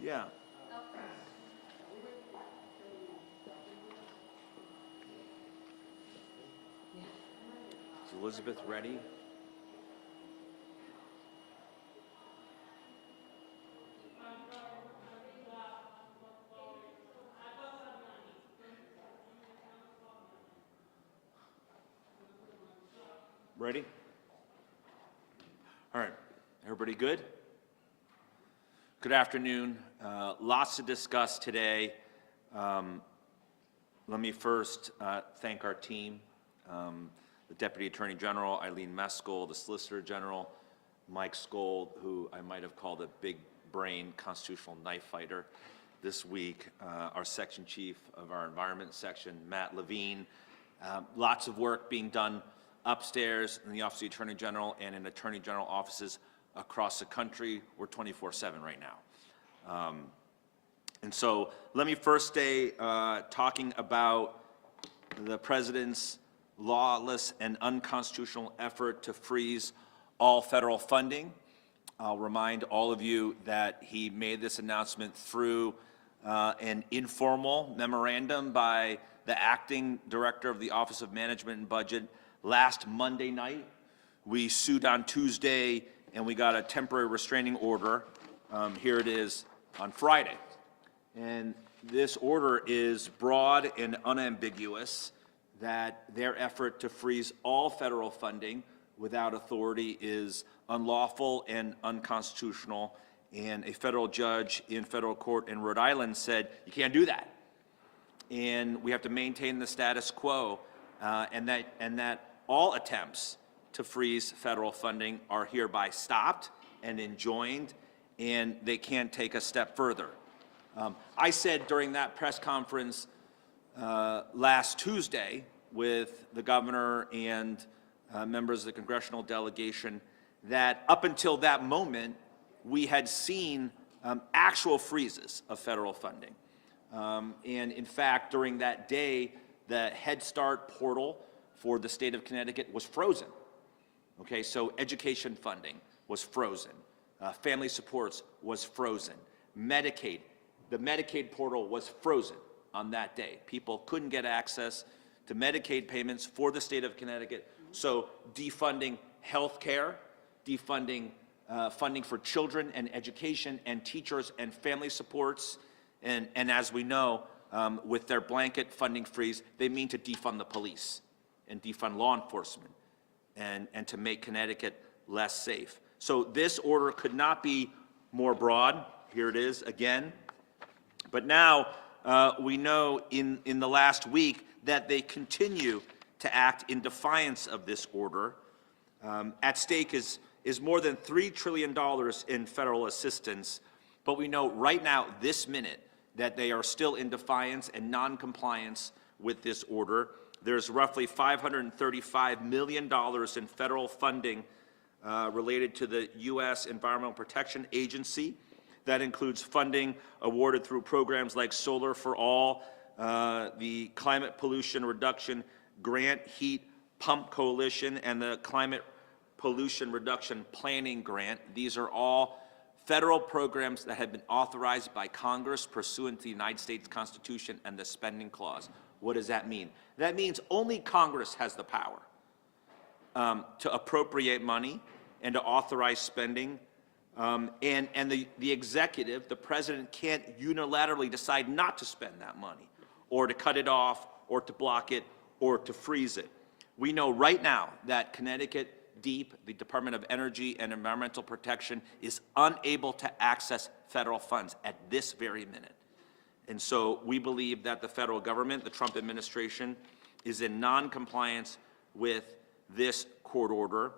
Yeah. Is Elizabeth ready? Ready? All right. Everybody good? Good afternoon. Lots to discuss today. Let me first thank our team, the Deputy Attorney General, Eileen Meskel, the Solicitor General, Mike Skold, who I might have called a big brain constitutional knife fighter this week, our Section Chief of our Environment Section, Matt Levine. Lots of work being done upstairs in the Office of the Attorney General and in Attorney General offices across the country. We're 24/7 right now. And so let me first stay talking about the President's lawless and unconstitutional effort to freeze all federal funding. I'll remind all of you that he made this announcement through an informal memorandum by the acting director of the Office of Management and Budget last Monday night. We sued on Tuesday and we got a temporary restraining order. Here it is on Friday. And this order is broad and unambiguous that their effort to freeze all federal funding without authority is unlawful and unconstitutional. And a federal judge in federal court in Rhode Island said, you can't do that. And we have to maintain the status quo, and that all attempts to freeze federal funding are hereby stopped and enjoined, and they can't take a step further. I said during that press conference last Tuesday with the governor and members of the congressional delegation that up until that moment, we had seen actual freezes of federal funding. And in fact, during that day, the Head Start portal for the state of Connecticut was frozen. Okay, so education funding was frozen. Family supports was frozen. Medicaid, the Medicaid portal was frozen on that day. People couldn't get access to Medicaid payments for the state of Connecticut. So defunding health care, defunding funding for children and education and teachers and family supports. And as we know, with their blanket funding freeze, they mean to defund the police and defund law enforcement and to make Connecticut less safe. So this order could not be more broad. Here it is again. But now we know in the last week that they continue to act in defiance of this order. At stake is more than $3 trillion in federal assistance, but we know right now, this minute, that they are still in defiance and non-compliance with this order. There's roughly $535 million in federal funding related to the U.S. Environmental Protection Agency. That includes funding awarded through programs like Solar for All, the Climate Pollution Reduction Grant Heat Pump Coalition, and the Climate Pollution Reduction Planning Grant. These are all federal programs that have been authorized by Congress pursuant to the United States Constitution and the Spending Clause. What does that mean? That means only Congress has the power to appropriate money and to authorize spending. And the executive, the president, can't unilaterally decide not to spend that money or to cut it off or to block it or to freeze it. We know right now that Connecticut DEEP, the Department of Energy and Environmental Protection, is unable to access federal funds at this very minute. And so we believe that the federal government, the Trump administration, is in non-compliance with this court order.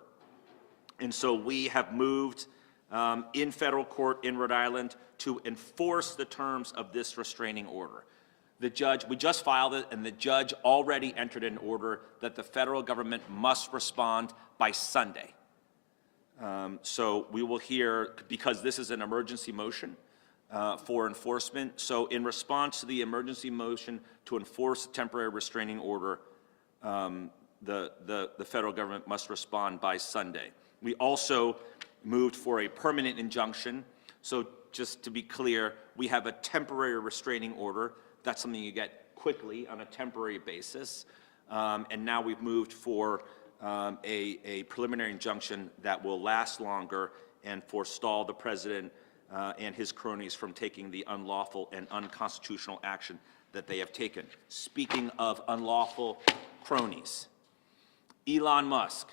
And so we have moved in federal court in Rhode Island to enforce the terms of this restraining order. The judge, we just filed it, and the judge already entered an order that the federal government must respond by Sunday. So we will hear, because this is an emergency motion for enforcement, so in response to the emergency motion to enforce the temporary restraining order, the federal government must respond by Sunday. We also moved for a permanent injunction. So just to be clear, we have a temporary restraining order. That's something you get quickly on a temporary basis. And now we've moved for a preliminary injunction that will last longer and forestall the president and his cronies from taking the unlawful and unconstitutional action that they have taken. Speaking of unlawful cronies, Elon Musk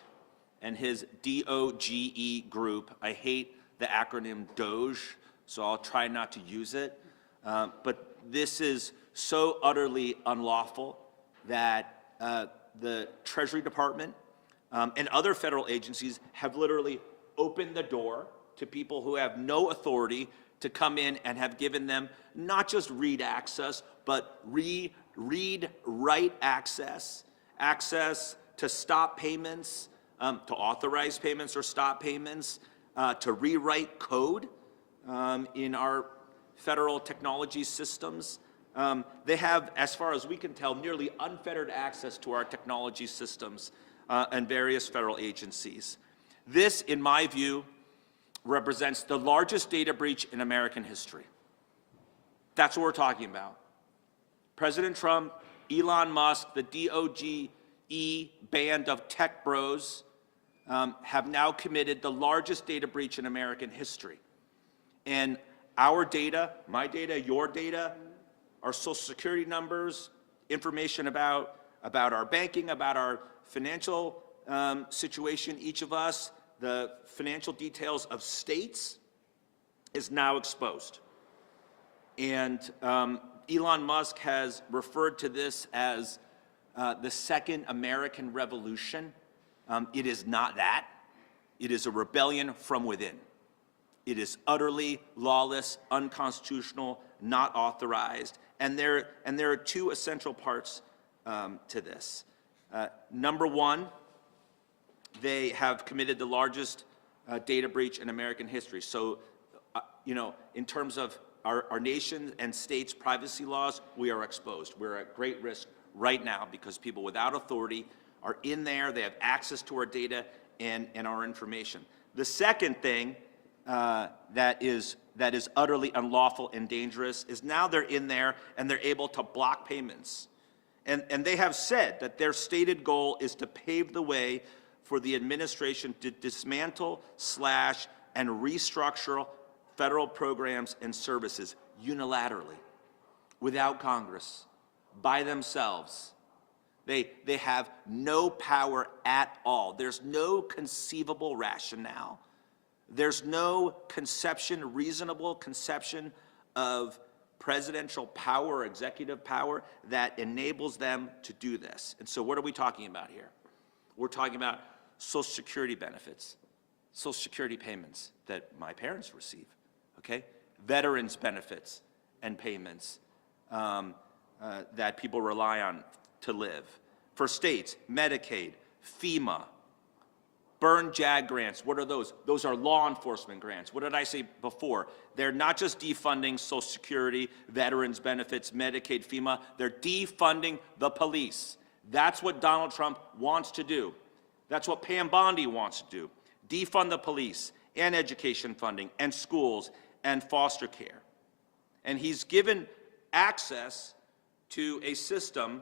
and his DOGE group, I hate the acronym DOGE, so I'll try not to use it, but this is so utterly unlawful that the Treasury Department and other federal agencies have literally opened the door to people who have no authority to come in and have given them not just read access, but read-write access, access to stop payments, to authorize payments or stop payments, to rewrite code in our federal technology systems. They have, as far as we can tell, nearly unfettered access to our technology systems and various federal agencies. This, in my view, represents the largest data breach in American history. That's what we're talking about. President Trump, Elon Musk, the DOGE band of tech bros have now committed the largest data breach in American history. And our data, my data, your data, our social security numbers, information about our banking, about our financial situation, each of us, the financial details of states is now exposed. And Elon Musk has referred to this as the second American Revolution. It is not that. It is a rebellion from within. It is utterly lawless, unconstitutional, not authorized, and there are two essential parts to this. Number one, they have committed the largest data breach in American history. So, in terms of our nation and states' privacy laws, we are exposed. We're at great risk right now because people without authority are in there. They have access to our data and our information. The second thing that is utterly unlawful and dangerous is now they're in there and they're able to block payments. And they have said that their stated goal is to pave the way for the administration to dismantle, slash, and restructure federal programs and services unilaterally, without Congress, by themselves. They have no power at all. There's no conceivable rationale. There's no reasonable conception of presidential power or executive power that enables them to do this. And so what are we talking about here? We're talking about Social Security benefits, Social Security payments that my parents receive, okay? Veterans benefits and payments that people rely on to live. For states, Medicaid, FEMA, burn JAG grants. What are those? Those are law enforcement grants. What did I say before? They're not just defunding Social Security, veterans benefits, Medicaid, FEMA. They're defunding the police. That's what Donald Trump wants to do. That's what Pam Bondi wants to do. Defund the police and education funding and schools and foster care. And he's given access to a system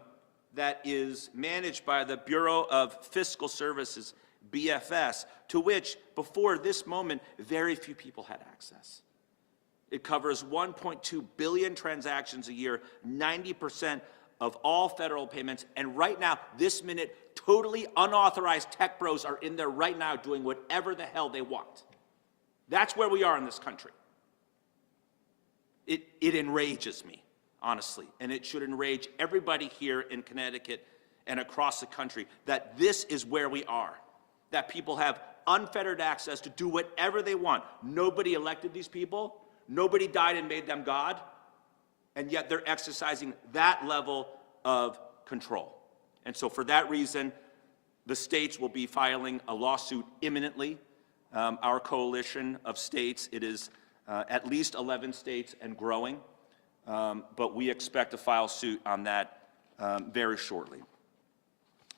that is managed by the Bureau of Fiscal Services, BFS, to which, before this moment, very few people had access. It covers 1.2 billion transactions a year, 90% of all federal payments, and right now, this minute, totally unauthorized tech bros are in there right now doing whatever the hell they want. That's where we are in this country. It enrages me, honestly, and it should enrage everybody here in Connecticut and across the country that this is where we are, that people have unfettered access to do whatever they want. Nobody elected these people. Nobody died and made them God, and yet they're exercising that level of control. And so for that reason, the states will be filing a lawsuit imminently. Our coalition of states, it is at least 11 states and growing, but we expect to file suit on that very shortly.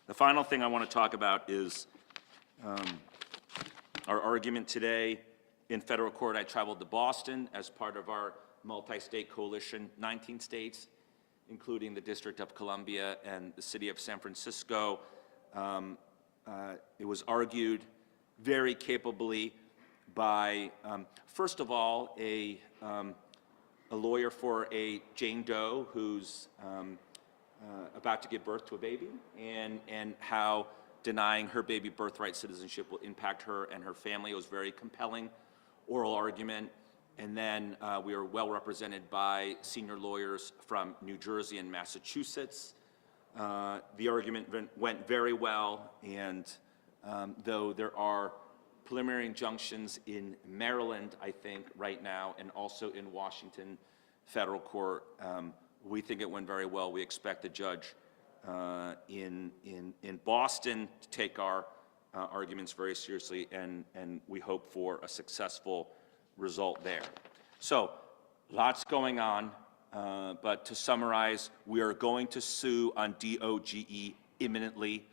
The final thing I want to talk about is our argument today in federal court. I traveled to Boston as part of our multi-state coalition, 19 states, including the District of Columbia and the city of San Francisco. It was argued very capably by, first of all, a lawyer for a Jane Doe who's about to give birth to a baby, and how denying her baby birthright citizenship will impact her and her family. It was very compelling oral argument. And then we were well represented by senior lawyers from New Jersey and Massachusetts. The argument went very well, and though there are preliminary injunctions in Maryland, I think, right now, and also in Washington federal court, we think it went very well. We expect the judge in Boston to take our arguments very seriously, and we hope for a successful result there. So, lots going on, but to summarize, we are going to sue on DOGE imminently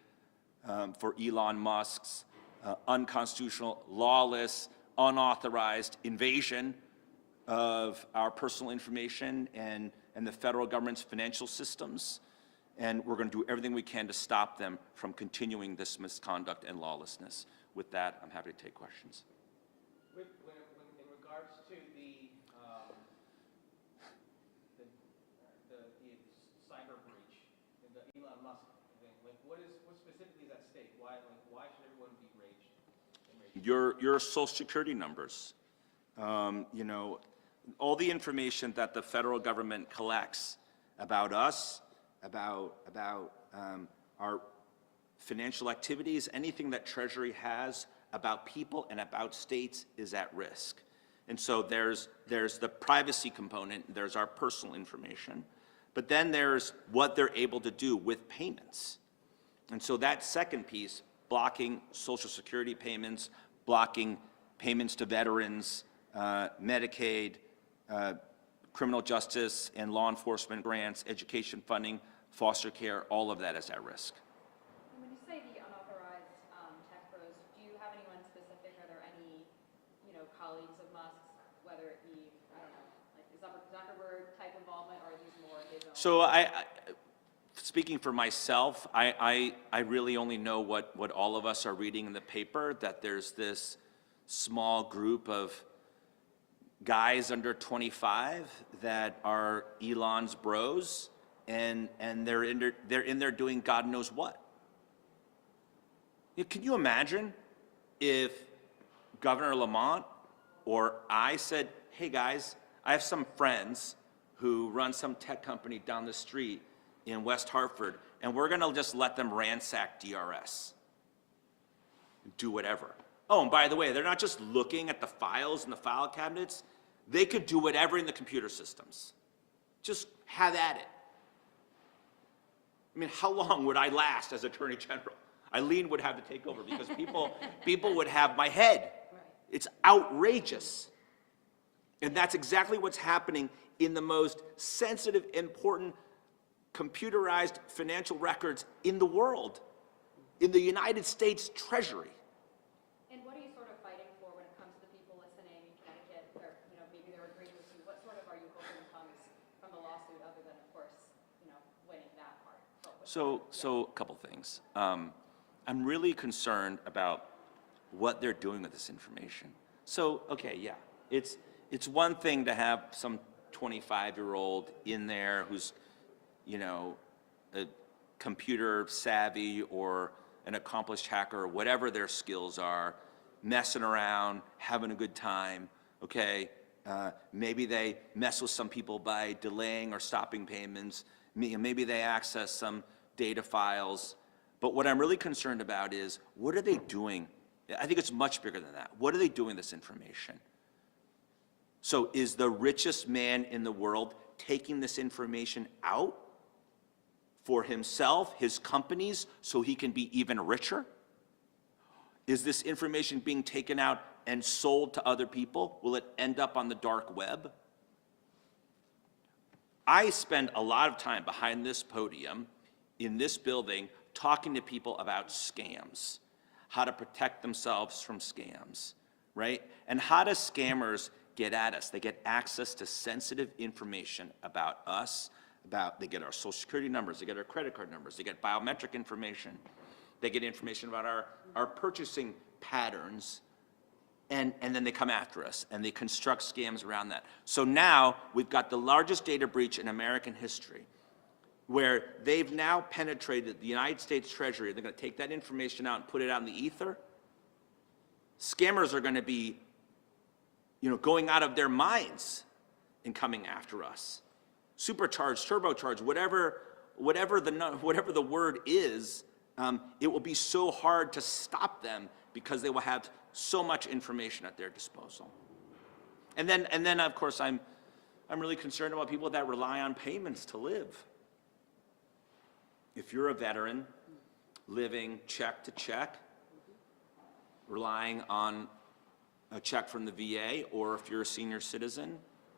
for Elon Musk's unconstitutional, lawless, unauthorized invasion of our personal information and the federal government's financial systems. And we're going to do everything we can to stop them from continuing this misconduct and lawlessness. With that, I'm happy to take questions. In regards to the cyber breach, the Elon Musk thing, what specifically is at stake? Why your social security numbers, you know, all the information that the federal government collects about us, about our financial activities, anything that Treasury has about people and about states is at risk. And so there's the privacy component, there's our personal information, but then there's what they're able to do with payments. And so that second piece, blocking Social Security payments, blocking payments to veterans, Medicaid, criminal justice and law enforcement grants, education funding, foster care, all of that is at risk. When you say the unauthorized tech bros, do you have anyone specific? Are there any, colleagues of Musk's, whether it be, I don't know, like is Zuckerberg type involvement, or are these more his own? So speaking for myself, I really only know what all of us are reading in the paper, that there's this small group of guys under 25 that are Elon's bros, and they're in there doing God knows what. Can you imagine if Governor Lamont or I said, hey guys, I have some friends who run some tech company down the street in West Hartford, and we're gonna just let them ransack DRS, do whatever. Oh, and by the way, they're not just looking at the files in the file cabinets, they could do whatever in the computer systems. Just have at it. I mean, how long would I last as Attorney General? Eileen would have to take over because people would have my head. It's outrageous. And that's exactly what's happening in the most sensitive, important, computerized financial records in the world, in the United States Treasury. And what are you sort of fighting for when it comes to the people listening in Connecticut, or maybe they're agreeing with you? What sort of are you hoping comes from the lawsuit, other than, of course, winning that part? So a couple things. I'm really concerned about what they're doing with this information. So, okay, yeah, it's one thing to have some 25-year-old in there who's, a computer savvy or an accomplished hacker, or whatever their skills are, messing around, having a good time, okay? Maybe they mess with some people by delaying or stopping payments. Maybe they access some data files. But what I'm really concerned about is, what are they doing? I think it's much bigger than that. What are they doing with this information? So is the richest man in the world taking this information out for himself, his companies, so he can be even richer? Is this information being taken out and sold to other people? Will it end up on the dark web? I spend a lot of time behind this podium in this building talking to people about scams, how to protect themselves from scams, right? And how do scammers get at us? They get access to sensitive information about us, they get our social security numbers, they get our credit card numbers, they get biometric information, they get information about our purchasing patterns, and then they come after us, and they construct scams around that. So now, we've got the largest data breach in American history, where they've now penetrated the United States Treasury. They're gonna take that information out and put it out in the ether. Scammers are gonna be, going out of their minds and coming after us. Supercharged, turbocharged, whatever the word is, it will be so hard to stop them because they will have so much information at their disposal. And then of course, I'm really concerned about people that rely on payments to live. If you're a veteran living check to check, relying on a check from the VA, or if you're a senior citizen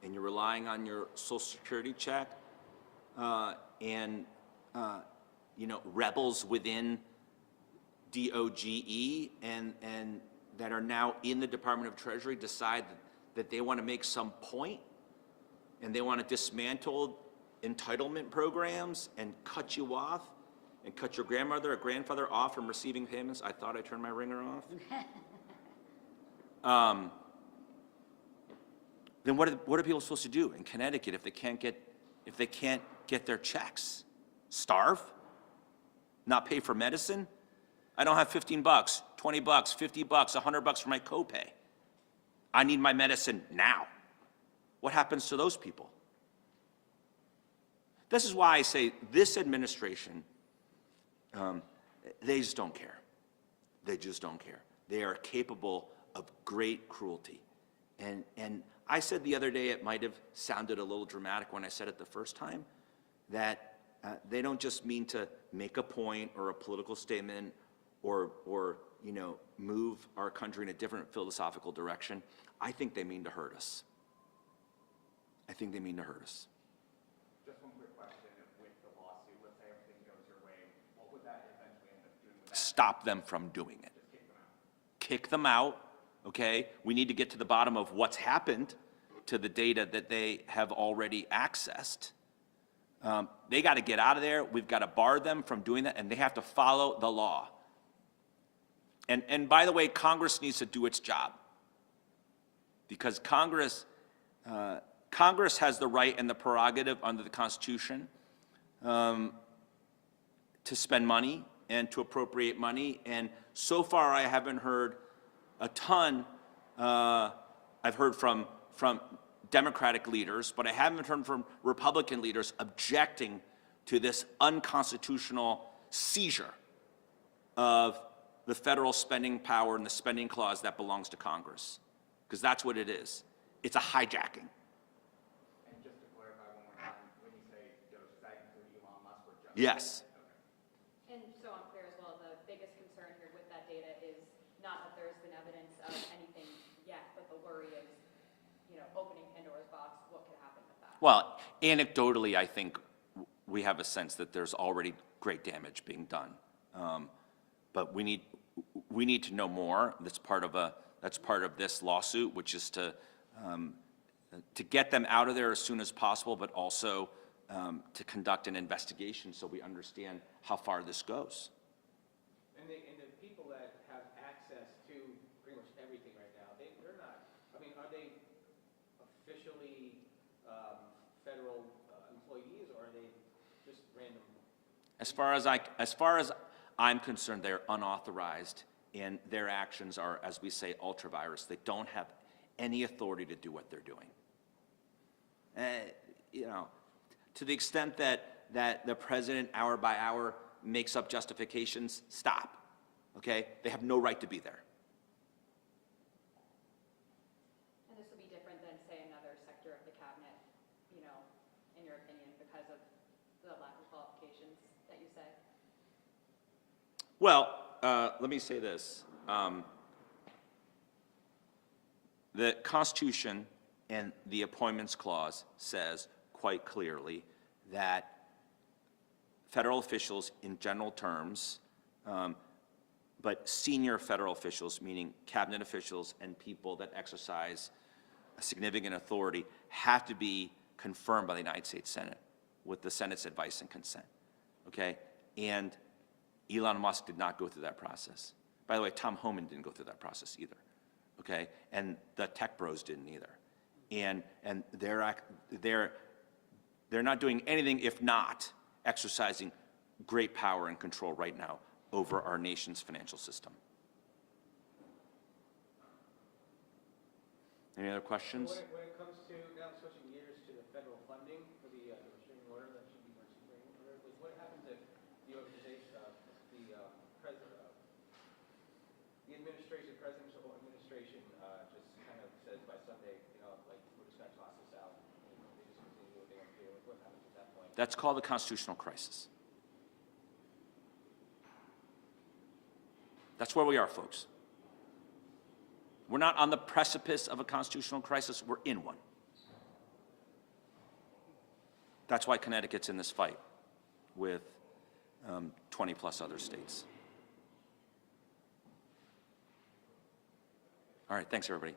and you're relying on your Social Security check, and rebels within DOGE and that are now in the Department of Treasury decide that they want to make some point and they want to dismantle entitlement programs and cut you off and cut your grandmother or grandfather off from receiving payments. I thought I turned my ringer off. Then what are people supposed to do in Connecticut if they can't get their checks? Starve? Not pay for medicine? I don't have 15 bucks. $20, $50, $100 for my copay. I need my medicine now. What happens to those people? This is why I say this administration, they just don't care. They just don't care. They are capable of great cruelty. And I said the other day, it might have sounded a little dramatic when I said it the first time, that they don't just mean to make a point or a political statement or move our country in a different philosophical direction. I think they mean to hurt us. I think they mean to hurt us. Just one quick question. With the lawsuit, let's say everything goes your way, what would that eventually end up doing with that? Stop them from doing it. Just kick them out. Kick them out, okay? We need to get to the bottom of what's happened to the data that they have already accessed. They got to get out of there. We've got to bar them from doing that, and they have to follow the law. And by the way, Congress needs to do its job, because Congress has the right and the prerogative under the Constitution to spend money and to appropriate money. And so far, I haven't heard a ton. I've heard from Democratic leaders, but I haven't heard from Republican leaders objecting to this unconstitutional seizure of the federal spending power and the spending clause that belongs to Congress, because that's what it is. It's a hijacking. And just to clarify one more time, when you say does that include Elon Musk or just? Yes. And so I'm clear as well, the biggest concern here with that data is not that there's been evidence of anything yet, but the worry is, opening Pandora's box, what could happen with that? Well, anecdotally, I think we have a sense that there's already great damage being done. But we need to know more. That's part of this lawsuit, which is to get them out of there as soon as possible, but also to conduct an investigation so we understand how far this goes. And the people that have access to pretty much everything right now, they're not, are they officially federal employees, or are they just random? As far as I'm concerned, they're unauthorized, and their actions are, as we say, ultra-virus. They don't have any authority to do what they're doing. To the extent that the president, hour by hour, makes up justifications, stop, okay? They have no right to be there. And this will be different than, say, another sector of the cabinet, in your opinion, because of the lack of qualifications that you say? Well, let me say this. The Constitution and the Appointments Clause says quite clearly that federal officials in general terms, but senior federal officials, meaning cabinet officials and people that exercise a significant authority, have to be confirmed by the United States Senate with the Senate's advice and consent, okay? And Elon Musk did not go through that process. By the way, Tom Homan didn't go through that process either, okay? And the tech bros didn't either. And they're not doing anything if not exercising great power and control right now over our nation's financial system. Any other questions? When it comes to, now switching gears to the federal funding for the restraining order, that should be restraining order, what happens if the organization, the presidential administration just kind of says by Sunday, we're just going to toss this out, they just continue to do what they want to do, what happens at that point? That's called a constitutional crisis. That's where we are, folks. We're not on the precipice of a constitutional crisis, we're in one. That's why Connecticut's in this fight with 20 plus other states. All right, thanks everybody.